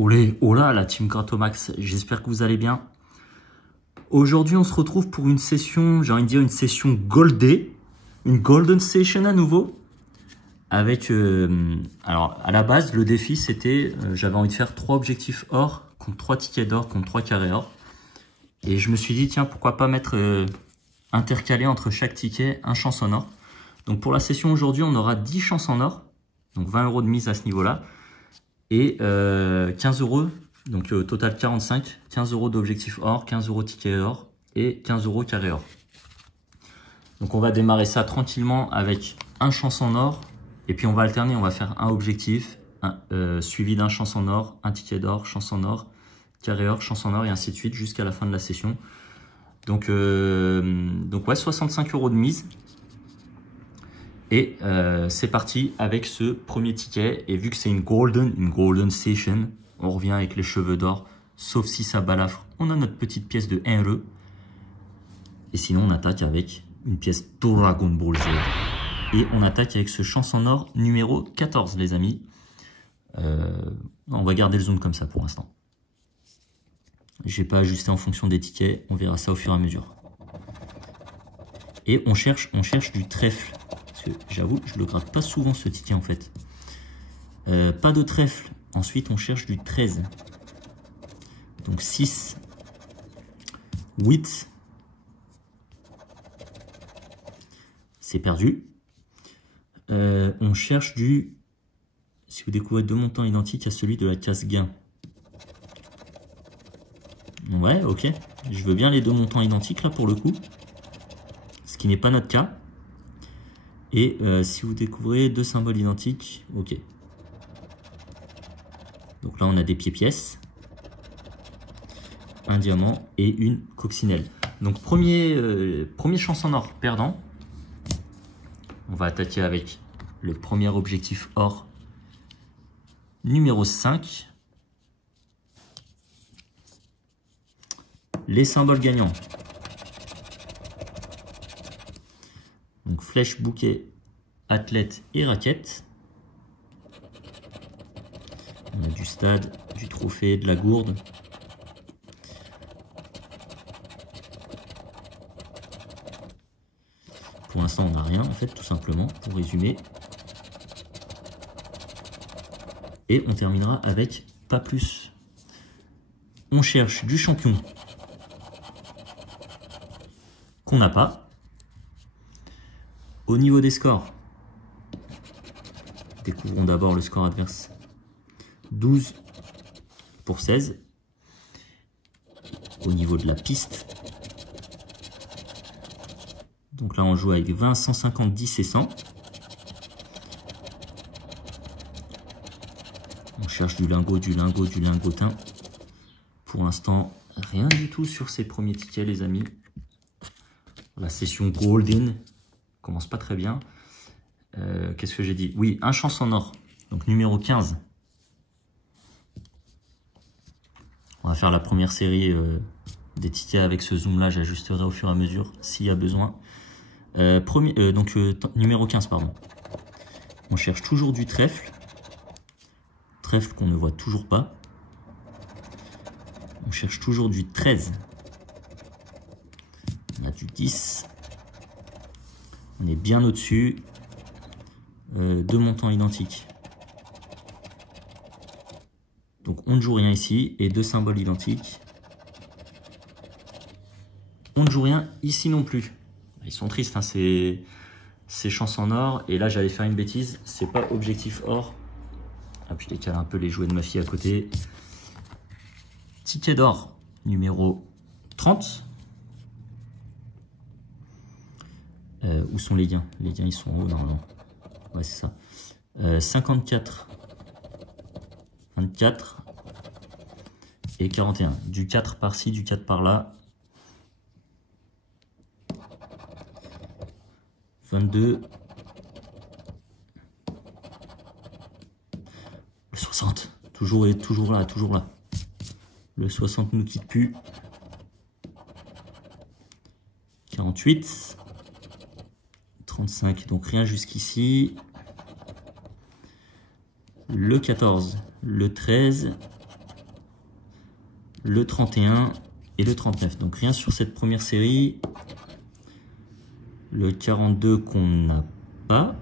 Olé, hola la team Gratomax, j'espère que vous allez bien. Aujourd'hui on se retrouve pour une session, j'ai envie de dire une session goldée, une golden session à nouveau. Avec, alors à la base le défi c'était, j'avais envie de faire 3 objectifs or, contre 3 tickets d'or, contre 3 carrés or. Et je me suis dit tiens pourquoi pas mettre intercalé entre chaque ticket un chance en or. Donc pour la session aujourd'hui on aura 10 chances en or, donc 20 € de mise à ce niveau-là. Et 15 €, donc total 45, 15 € d'objectif or, 15 € ticket or et 15 € carré or. Donc on va démarrer ça tranquillement avec un chance en or et puis on va alterner, on va faire un objectif suivi d'un chance en or, un ticket d'or, chance en or, carré or, chance en or et ainsi de suite jusqu'à la fin de la session. Donc ouais, 65 € de mise. Et c'est parti avec ce premier ticket. Et vu que c'est une golden session, on revient avec les cheveux d'or. Sauf si ça balafre, on a notre petite pièce de 1 €. Et sinon, on attaque avec une pièce Dragon Ball Z. Et on attaque avec ce chance en or numéro 14, les amis. On va garder le zoom comme ça pour l'instant. Je n'ai pas ajusté en fonction des tickets. On verra ça au fur et à mesure. Et on cherche du trèfle. Parce que j'avoue, je le gratte pas souvent ce ticket en fait. Pas de trèfle. Ensuite, on cherche du 13. Donc 6, 8. C'est perdu. On cherche du... Si vous découvrez 2 montants identiques à celui de la case gain. Ouais, ok. Je veux bien les 2 montants identiques là pour le coup. Ce qui n'est pas notre cas. Et si vous découvrez 2 symboles identiques, ok. Donc là, on a des pieds-pièces, un diamant et une coccinelle. Donc premier chance en or perdant. On va attaquer avec le premier objectif or numéro 5. Les symboles gagnants. Donc flèche, bouquet, athlète et raquette. On a du stade, du trophée, de la gourde. Pour l'instant, on n'a rien en fait, tout simplement, pour résumer. Et on terminera avec pas plus. On cherche du champion qu'on n'a pas. Au niveau des scores, découvrons d'abord le score adverse. 12 pour 16. Au niveau de la piste, donc là on joue avec 20, 150, 10 et 100. On cherche du lingot, du lingotin. Pour l'instant, rien du tout sur ces premiers tickets, les amis. La session golden commence pas très bien. Qu'est-ce que j'ai dit? Oui, un chance en or. Donc numéro 15. On va faire la première série des tickets avec ce zoom là. J'ajusterai au fur et à mesure s'il y a besoin. Numéro 15, pardon. On cherche toujours du trèfle. Trèfle qu'on ne voit toujours pas. On cherche toujours du 13. On a du 10. On est bien au-dessus. 2 montants identiques. Donc on ne joue rien ici. Et 2 symboles identiques. On ne joue rien ici non plus. Ils sont tristes, hein, ces chances en or. Et là j'allais faire une bêtise. C'est pas objectif or. Ah, puis je décale un peu les jouets de ma fille à côté. Ticket d'or numéro 30. Où sont les gains? Les gains, ils sont en haut, normalement. Ouais, c'est ça. 54, 24 et 41. Du 4 par-ci, du 4 par-là. 22. Le 60. Toujours là, toujours là. Le 60 nous quitte plus. 48. 35, donc rien jusqu'ici. Le 14, le 13, le 31 et le 39. Donc rien sur cette première série. Le 42 qu'on n'a pas.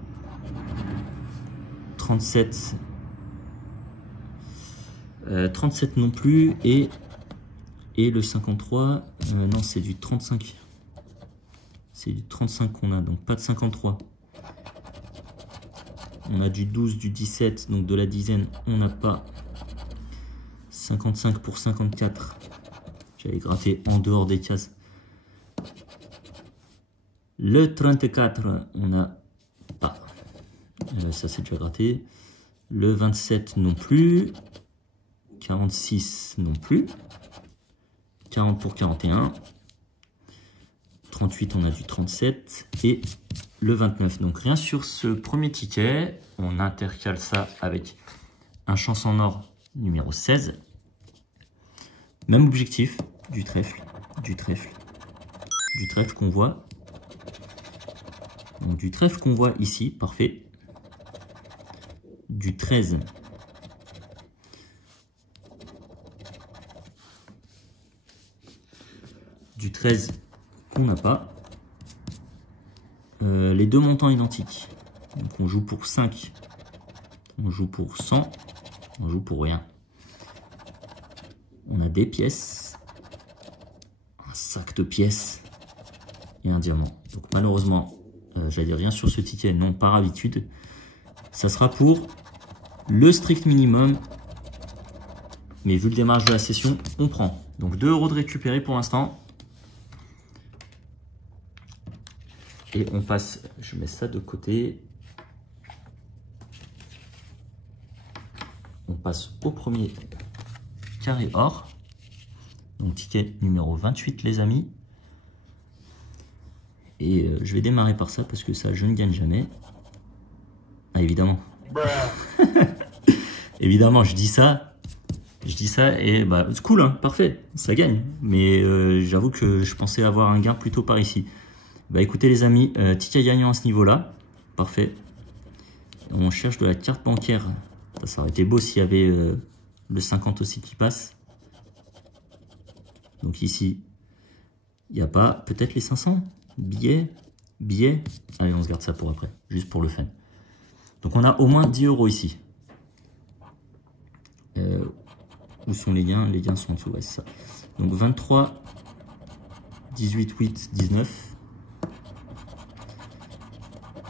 37. 37 non plus. Et le 53. Non, c'est du 35. C'est du 35 qu'on a, donc pas de 53. On a du 12, du 17, donc de la dizaine, on n'a pas. 55 pour 54. J'allais gratter en dehors des cases. Le 34, on n'a pas. Ça, c'est déjà gratté. Le 27 non plus. 46 non plus. 40 pour 41. 38, on a du 37. Et le 29. Donc rien sur ce premier ticket. On intercale ça avec un chance en or numéro 16. Même objectif, du trèfle, du trèfle, du trèfle qu'on voit. Donc du trèfle qu'on voit ici, parfait. Du 13. Du 13 qu'on n'a pas. Les deux montants identiques. Donc on joue pour 5, on joue pour 100, on joue pour rien. On a des pièces, un sac de pièces et un diamant. Donc malheureusement, j'allais dire rien sur ce ticket, non par habitude. Ça sera pour le strict minimum. Mais vu le démarrage de la session, on prend. Donc 2 € de récupérer pour l'instant. Et on passe, je mets ça de côté. On passe au premier carré or. Donc ticket numéro 28 les amis. Et je vais démarrer par ça parce que ça je ne gagne jamais. Ah évidemment. Évidemment je dis ça et bah c'est cool hein, parfait, ça gagne. Mais j'avoue que je pensais avoir un gain plutôt par ici. Bah écoutez les amis, ticket gagnant à ce niveau-là, parfait. On cherche de la carte bancaire. Ça aurait été beau s'il y avait le 50 aussi qui passe. Donc ici, il n'y a pas. Peut-être les 500 billets. Allez, on se garde ça pour après, juste pour le fun. Donc on a au moins 10 € ici. Où sont les gains? Les gains sont en dessous, ouais, c'est ça. Donc 23, 18, 8, 19.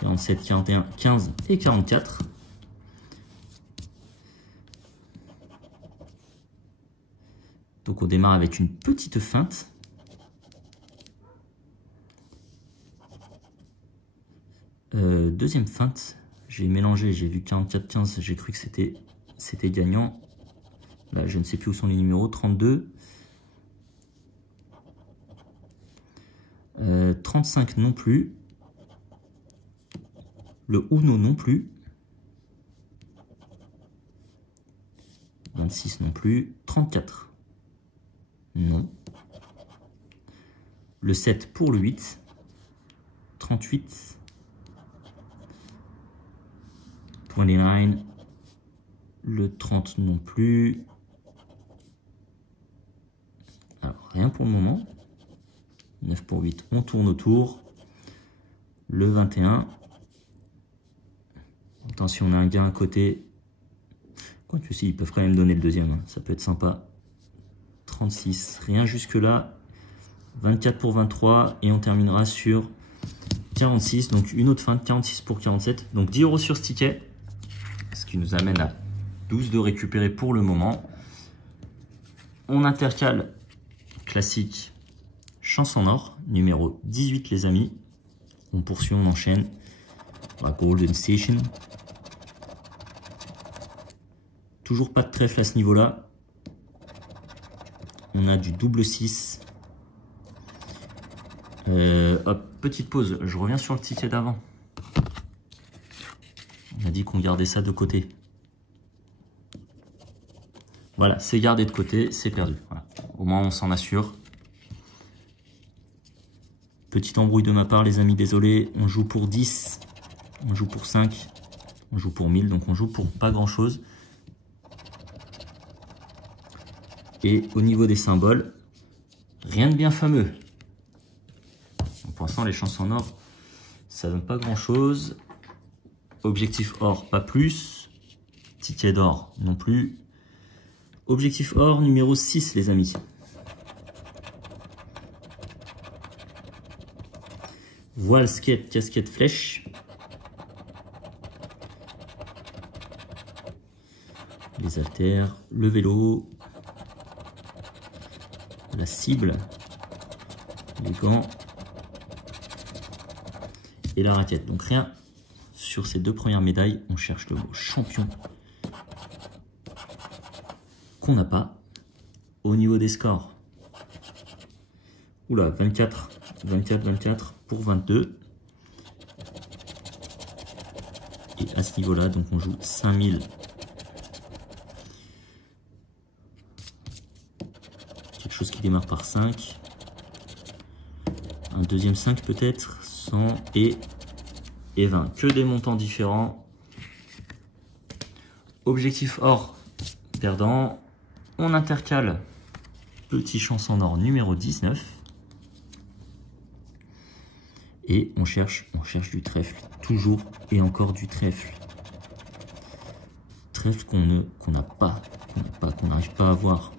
47, 41, 15 et 44. Donc on démarre avec une petite feinte. Deuxième feinte, j'ai mélangé, j'ai vu 44, 15, j'ai cru que c'était gagnant. Là, je ne sais plus où sont les numéros. 32. 35 non plus. Le Uno non plus. 26 non plus. 34. Non. Le 7 pour le 8. 38. 29. Le 30 non plus. Alors, rien pour le moment. 9 pour 8, on tourne autour. Le 21. Attention, on a un gain à côté. Quoique si, ils peuvent quand même donner le deuxième. Hein. Ça peut être sympa. 36, rien jusque là. 24 pour 23. Et on terminera sur 46. Donc une autre feinte, 46 pour 47. Donc 10 € sur ce ticket. Ce qui nous amène à 12 de récupérer pour le moment. On intercale classique chance en or, numéro 18 les amis. On poursuit, on enchaîne. La Golden Station. Toujours pas de trèfle à ce niveau-là. On a du double 6. Hop, petite pause, je reviens sur le ticket d'avant. On a dit qu'on gardait ça de côté. Voilà, c'est gardé de côté, c'est perdu. Voilà. Au moins, on s'en assure. Petite embrouille de ma part, les amis, désolé. On joue pour 10, on joue pour 5, on joue pour 1000, donc on joue pour pas grand-chose. Et au niveau des symboles, rien de bien fameux. Pour l'instant, les chances en or, ça donne pas grand chose. Objectif or, pas plus. Ticket d'or, non plus. Objectif or numéro 6, les amis. Voile, skate, casquette, flèche. Les haltères, le vélo. La cible. Les gants. Et la raquette. Donc rien sur ces deux premières médailles. On cherche le mot champion qu'on n'a pas. Au niveau des scores. Oula, 24, 24, 24 pour 22. Et à ce niveau-là, donc on joue 5000. Quelque chose qui démarre par 5. Un deuxième 5 peut-être. 100 et 20. Que des montants différents. Objectif or perdant. On intercale petit chance en or numéro 19. Et on cherche du trèfle. Toujours et encore du trèfle. Trèfle qu'on n'a pas, qu'on n'arrive pas à avoir.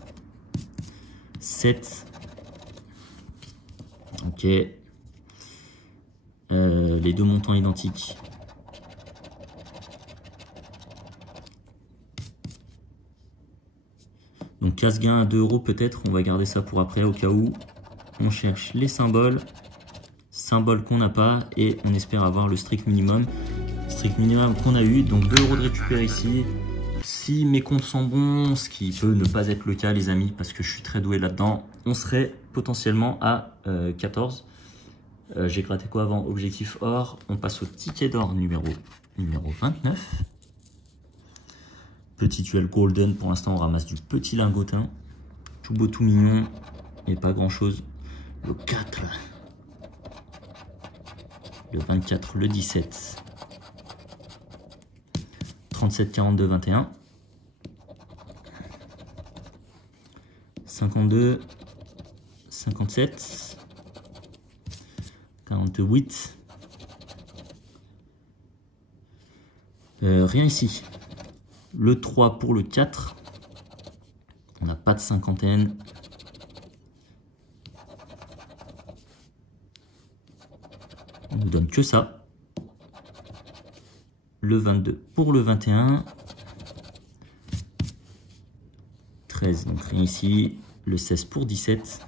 7. Ok. Les deux montants identiques. Donc casse-gain à 2 € peut-être. On va garder ça pour après au cas où. On cherche les symboles. Symboles qu'on n'a pas. Et on espère avoir le strict minimum. Strict minimum qu'on a eu. Donc 2 € de récupérer ici. Si mes comptes sont bons, ce qui peut ne pas être le cas les amis, parce que je suis très doué là-dedans, on serait potentiellement à 14. J'ai gratté quoi avant? Objectif or. On passe au ticket d'or numéro 29. Petit duel golden. Pour l'instant, on ramasse du petit lingotin. Tout beau, tout mignon. Et pas grand-chose. Le 4. Le 24. Le 17. 37, 42, 21. 52. 57. 48. Rien ici. Le 3 pour le 4. On n'a pas de cinquantaine. On ne nous donne que ça. Le 22 pour le 21. 13, donc rien ici. Le 16 pour 17.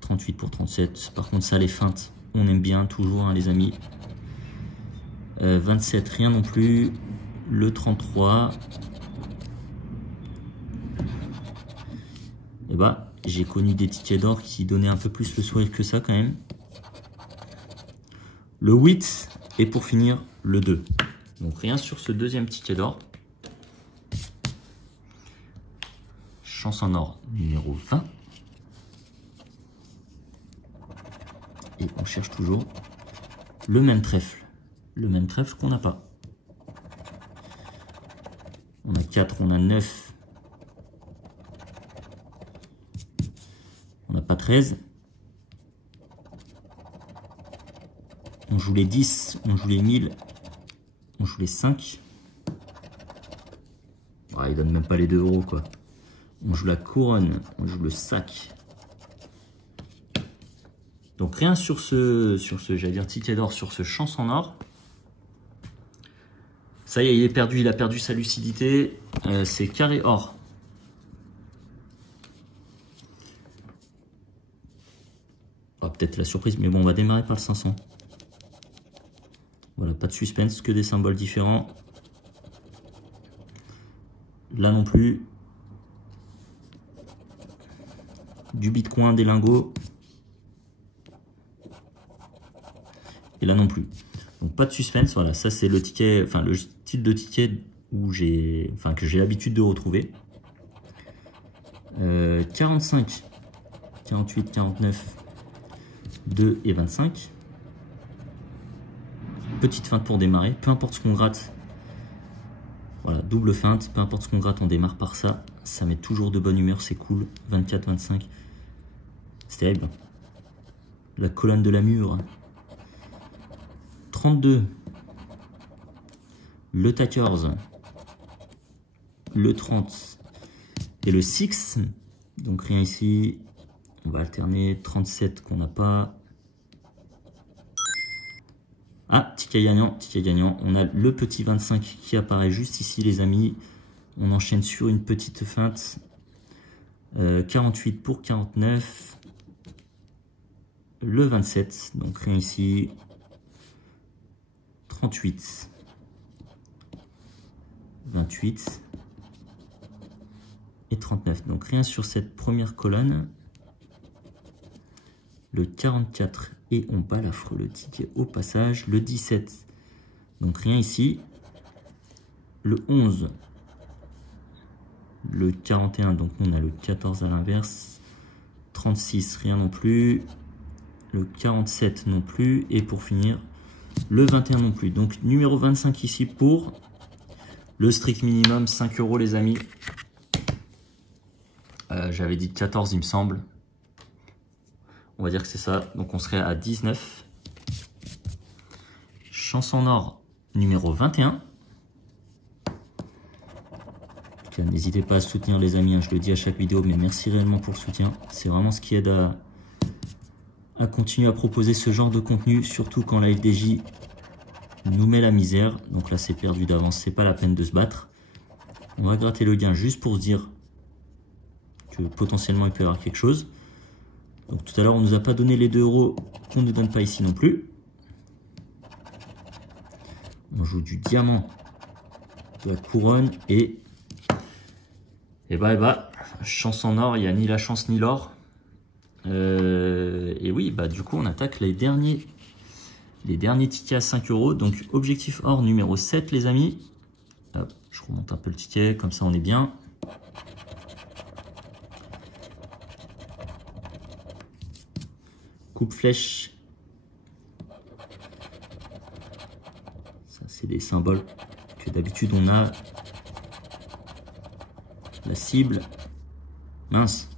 38 pour 37. Par contre, ça, les feintes, on aime bien toujours, hein, les amis. 27, rien non plus. Le 33. Et bah, j'ai connu des tickets d'or qui donnaient un peu plus le sourire que ça quand même. Le 8 et pour finir, le 2. Donc rien sur ce deuxième ticket d'or. Chance en or numéro 20. Et on cherche toujours le même trèfle. Le même trèfle qu'on n'a pas. On a 4, on a 9. On n'a pas 13. On joue les 10, on joue les 1000, on joue les 5. Ouais, il donne même pas les 2 € quoi. On joue la couronne, on joue le sac. Donc rien sur ce j'allais dire ticket d'or, sur ce chance en or. Ça y est, il est perdu, il a perdu sa lucidité. C'est carré or. Oh, peut-être la surprise, mais bon, on va démarrer par le 500. Voilà, pas de suspense, que des symboles différents. Là non plus. Du bitcoin, des lingots. Et là non plus. Donc pas de suspense, voilà, ça c'est le ticket, enfin le style de ticket où que j'ai l'habitude de retrouver. 45, 48, 49, 2 et 25. Petite feinte pour démarrer, peu importe ce qu'on gratte, Voilà, double feinte, peu importe ce qu'on gratte, on démarre par ça. Ça met toujours de bonne humeur, c'est cool. 24, 25. C'est terrible. La colonne de la mûre. 32. Le Takers. Le 30. Et le 6. Donc rien ici. On va alterner. 37 qu'on n'a pas. Ah, ticket gagnant, ticket gagnant. On a le petit 25 qui apparaît juste ici, les amis. On enchaîne sur une petite feinte. 48 pour 49. Le 27, donc rien ici. 38. 28. Et 39. Donc rien sur cette première colonne. Le 44. Et on balafre le ticket au passage. Le 17. Donc rien ici. Le 11. Le 41. Donc on a le 14 à l'inverse. 36. Rien non plus. Le 47 non plus. Et pour finir, le 21 non plus. Donc numéro 25 ici pour le strict minimum. 5 € les amis. J'avais dit 14 il me semble. On va dire que c'est ça. Donc on serait à 19. Chance en or numéro 21. N'hésitez pas à soutenir les amis, hein, je le dis à chaque vidéo, mais merci réellement pour le soutien. C'est vraiment ce qui aide à continuer à proposer ce genre de contenu, surtout quand la FDJ nous met la misère. Donc là c'est perdu d'avance, c'est pas la peine de se battre. On va gratter le gain juste pour se dire que potentiellement il peut y avoir quelque chose. Donc tout à l'heure on nous a pas donné les 2 € qu'on ne donne pas ici non plus. On joue du diamant, de la couronne et bah, chance en or, il n'y a ni la chance ni l'or. Et oui, bah du coup on attaque les derniers tickets à 5 €. Donc objectif or numéro 7 les amis. Hop, je remonte un peu le ticket, comme ça on est bien. Coupe flèche. Ça c'est des symboles que d'habitude on a. La cible. Mince.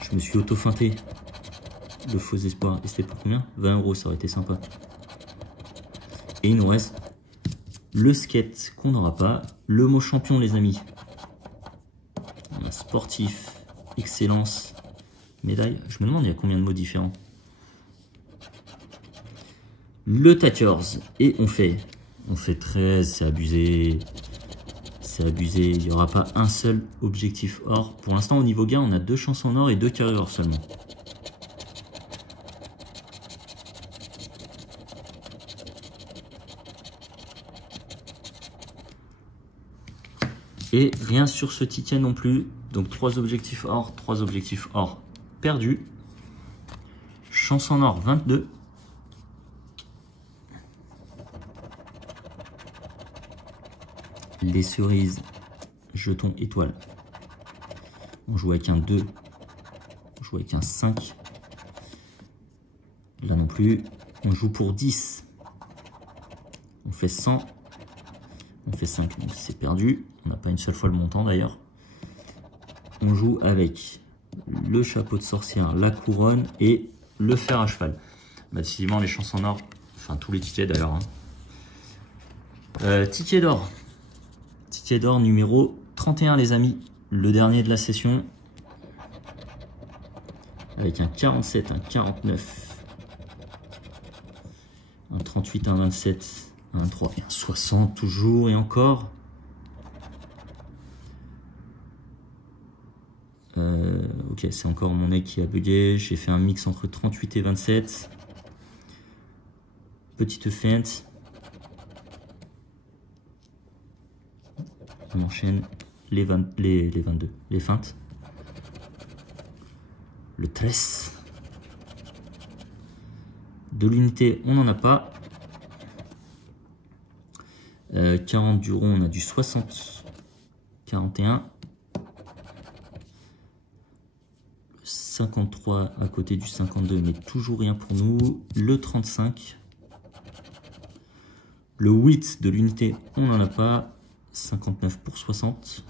Je me suis auto-feinté. Le faux espoir. Et c'était pour combien? 20 €, ça aurait été sympa. Et il nous reste le skate qu'on n'aura pas. Le mot champion les amis. On a sportif, excellence, médaille. Je me demande il y a combien de mots différents. Le Takers. Et on fait 13, c'est abusé. C'est abusé, il n'y aura pas un seul objectif or. Pour l'instant, au niveau gain, on a 2 chances en or et 2 carrés or seulement. Et rien sur ce ticket non plus. Donc 3 objectifs or, 3 objectifs or perdus. Chance en or 22. Les cerises, jetons étoile. On joue avec un 2. On joue avec un 5. Là non plus. On joue pour 10. On fait 100. On fait 5, donc c'est perdu. On n'a pas une seule fois le montant d'ailleurs. On joue avec le chapeau de sorcière, la couronne et le fer à cheval. Bah, décidément, les chances en or, enfin tous les tickets d'ailleurs. Hein. Ticket d'or. Ticket d'or numéro 31 les amis, le dernier de la session. Avec un 47, un 49, un 38, un 27, un 23 et un 60 toujours et encore. Ok, c'est encore mon nez qui a bugué. J'ai fait un mix entre 38 et 27. Petite feinte. On enchaîne les 22, les feintes. Le 13. De l'unité, on n'en a pas. 40 du rond, on a du 60. 41. 53 à côté du 52, mais toujours rien pour nous. Le 35. Le 8 de l'unité, on n'en a pas. 59 pour 60.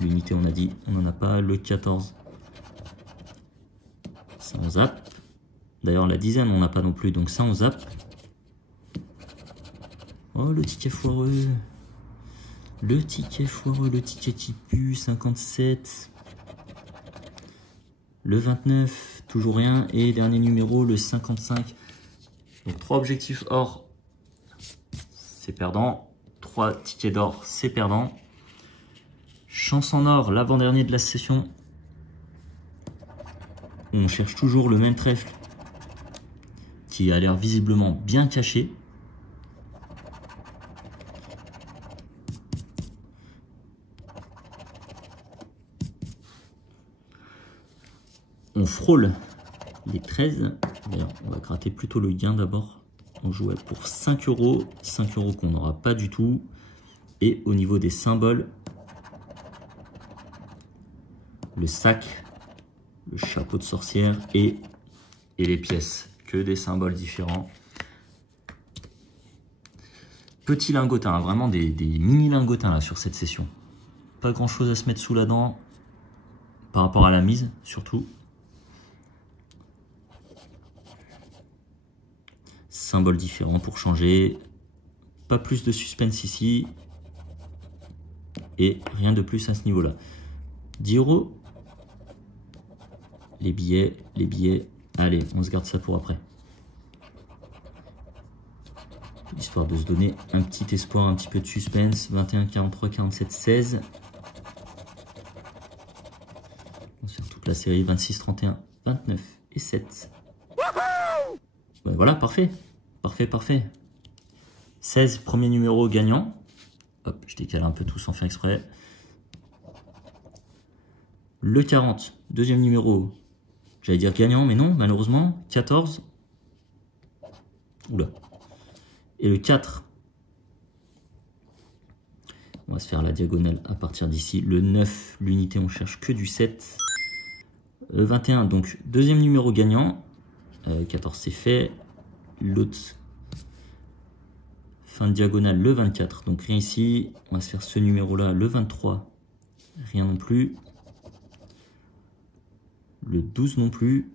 L'unité, on a dit, on n'en a pas. Le 14, ça on zappe. D'ailleurs, la dizaine, on n'a pas non plus, donc ça on zappe. Oh, le ticket foireux. Le ticket foireux, le ticket qui pue, 57. Le 29, toujours rien. Et dernier numéro, le 55. Donc 3 objectifs or, c'est perdant. 3 tickets d'or, c'est perdant. Chance en or, l'avant-dernier de la session. On cherche toujours le même trèfle qui a l'air visiblement bien caché. On frôle les 13. D'ailleurs, on va gratter plutôt le gain d'abord. On jouait pour 5 euros. 5 euros qu'on n'aura pas du tout. Et au niveau des symboles, le sac, le chapeau de sorcière et les pièces. Que des symboles différents. Petit lingotin, hein, vraiment des mini lingotins là sur cette session. Pas grand chose à se mettre sous la dent par rapport à la mise surtout. Symboles différents pour changer. Pas plus de suspense ici. Et rien de plus à ce niveau-là. 10 euros. Les billets. Allez, on se garde ça pour après. Histoire de se donner un petit espoir, un petit peu de suspense. 21, 43, 47, 16. On va faire toute la série. 26, 31, 29 et 7. Ouais, voilà, parfait. Parfait. 16, premier numéro gagnant. Hop, je décale un peu tout sans faire exprès. Le 40, deuxième numéro. J'allais dire gagnant, mais non, malheureusement. 14. Oula. Et le 4. On va se faire la diagonale à partir d'ici. Le 9, l'unité, on cherche que du 7. 21, donc deuxième numéro gagnant. 14, c'est fait. L'autre, fin de diagonale, le 24. Donc rien ici. On va se faire ce numéro-là, le 23. Rien non plus. Le 12 non plus.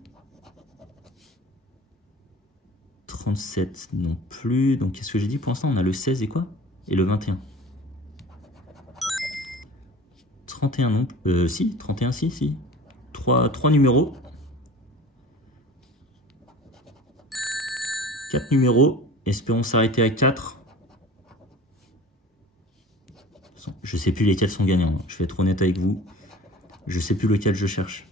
37 non plus. Donc qu'est-ce que j'ai dit pour l'instant? On a le 16 et quoi? Et le 21. 31 non plus. Si, 31 si. 3 numéros. 4 numéros. Espérons s'arrêter à 4. Je sais plus lesquels sont gagnants. Je vais être honnête avec vous. Je sais plus lequel je cherche.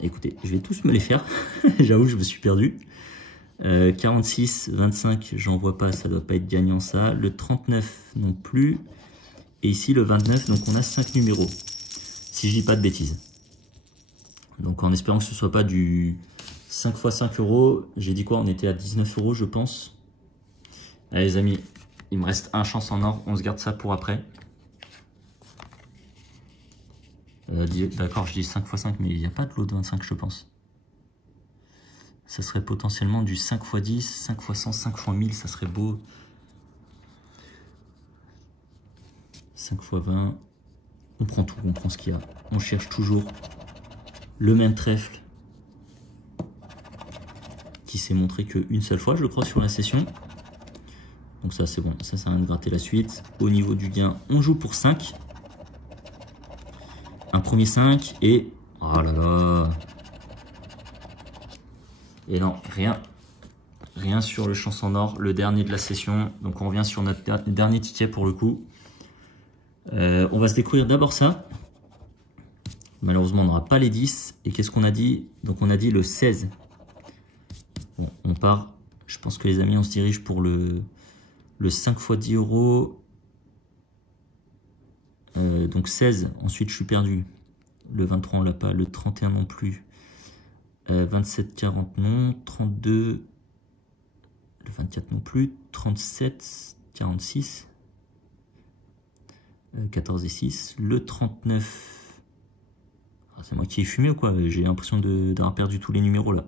Écoutez, je vais tous me les faire. J'avoue, je me suis perdu. 46, 25, j'en vois pas, ça doit pas être gagnant ça. Le 39 non plus. Et ici le 29, donc on a 5 numéros. Si je dis pas de bêtises. Donc en espérant que ce soit pas du 5 x 5 euros. J'ai dit quoi? On était à 19 euros je pense. Allez les amis, il me reste un chance en or. On se garde ça pour après. D'accord, je dis 5 x 5, mais il n'y a pas de lot de 25 je pense. Ça serait potentiellement du 5 x 10, 5 x 100, 5 x 1000, ça serait beau. 5 x 20, on prend tout, on prend ce qu'il y a. On cherche toujours le même trèfle qui s'est montré qu'une seule fois, je crois, sur la session. Donc ça c'est bon, ça sert à rien de gratter la suite. Au niveau du gain, on joue pour 5. Un premier 5 et... Oh là là. Et non, rien sur le chance en or, le dernier de la session. Donc on revient sur notre dernier ticket pour le coup. On va se découvrir d'abord ça. Malheureusement, on n'aura pas les 10. Et qu'est-ce qu'on a dit? Donc on a dit le 16. Bon, on part. Je pense que les amis, on se dirige pour le 5 x 10 euros. Donc 16, ensuite je suis perdu. Le 23 on l'a pas, le 31 non plus. 27, 40 non, 32, le 24 non plus, 37, 46, 14 et 6, le 39. Ah, c'est moi qui ai fumé ou quoi? J'ai l'impression d'avoir perdu tous les numéros là.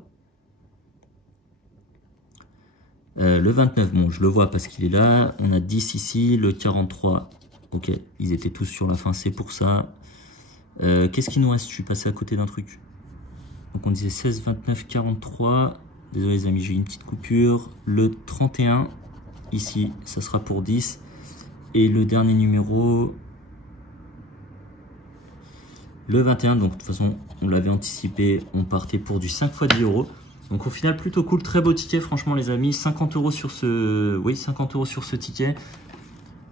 Le 29, bon, je le vois parce qu'il est là. On a 10 ici. Le 43, ok, ils étaient tous sur la fin, c'est pour ça. Qu'est-ce qu'il nous reste? Je suis passé à côté d'un truc. Donc on disait 16, 29, 43. Désolé les amis, j'ai une petite coupure. Le 31, ici, ça sera pour 10. Et le dernier numéro, le 21. Donc de toute façon, on l'avait anticipé. On partait pour du 5 x 10 euros. Donc au final, plutôt cool. Très beau ticket, franchement les amis. 50 euros sur ce... Oui, 50 euros sur ce ticket.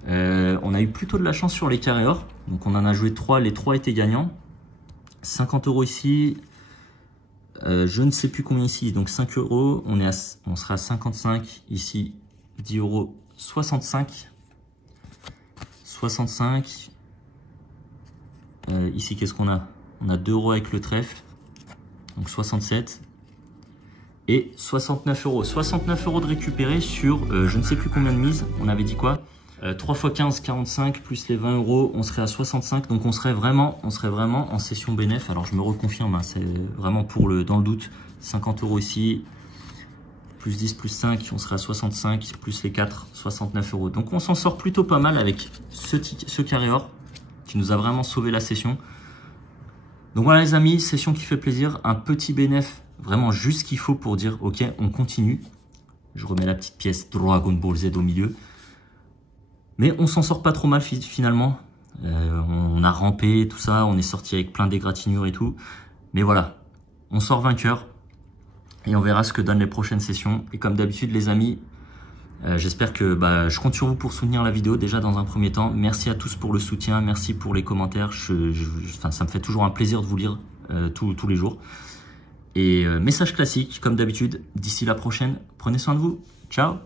On a eu plutôt de la chance sur les carrés or. Donc on en a joué 3. Les 3 étaient gagnants. 50 euros ici. Je ne sais plus combien ici, donc 5 euros, on sera à 55, ici 10 euros, 65, 65, ici qu'est-ce qu'on a? On a 2 euros avec le trèfle, donc 67, et 69 euros. 69 euros de récupérer sur je ne sais plus combien de mise, on avait dit quoi? 3 x 15, 45, plus les 20 euros, on serait à 65. Donc on serait vraiment en session bénéf. Alors je me reconfirme, hein, c'est vraiment dans le doute. 50 euros ici, plus 10, plus 5, on serait à 65, plus les 4, 69 euros. Donc on s'en sort plutôt pas mal avec ce carré or qui nous a vraiment sauvé la session. Donc voilà les amis, session qui fait plaisir. Un petit bénéf, vraiment juste ce qu'il faut pour dire ok, on continue. Je remets la petite pièce Dragon Ball Z au milieu. Mais on s'en sort pas trop mal finalement. On a rampé, tout ça. On est sorti avec plein d'égratignures et tout. Mais voilà, on sort vainqueur. Et on verra ce que donnent les prochaines sessions. Et comme d'habitude les amis, j'espère que je compte sur vous pour soutenir la vidéo déjà dans un premier temps. Merci à tous pour le soutien. Merci pour les commentaires. Enfin, ça me fait toujours un plaisir de vous lire tous les jours. Et message classique, comme d'habitude. D'ici la prochaine, prenez soin de vous. Ciao!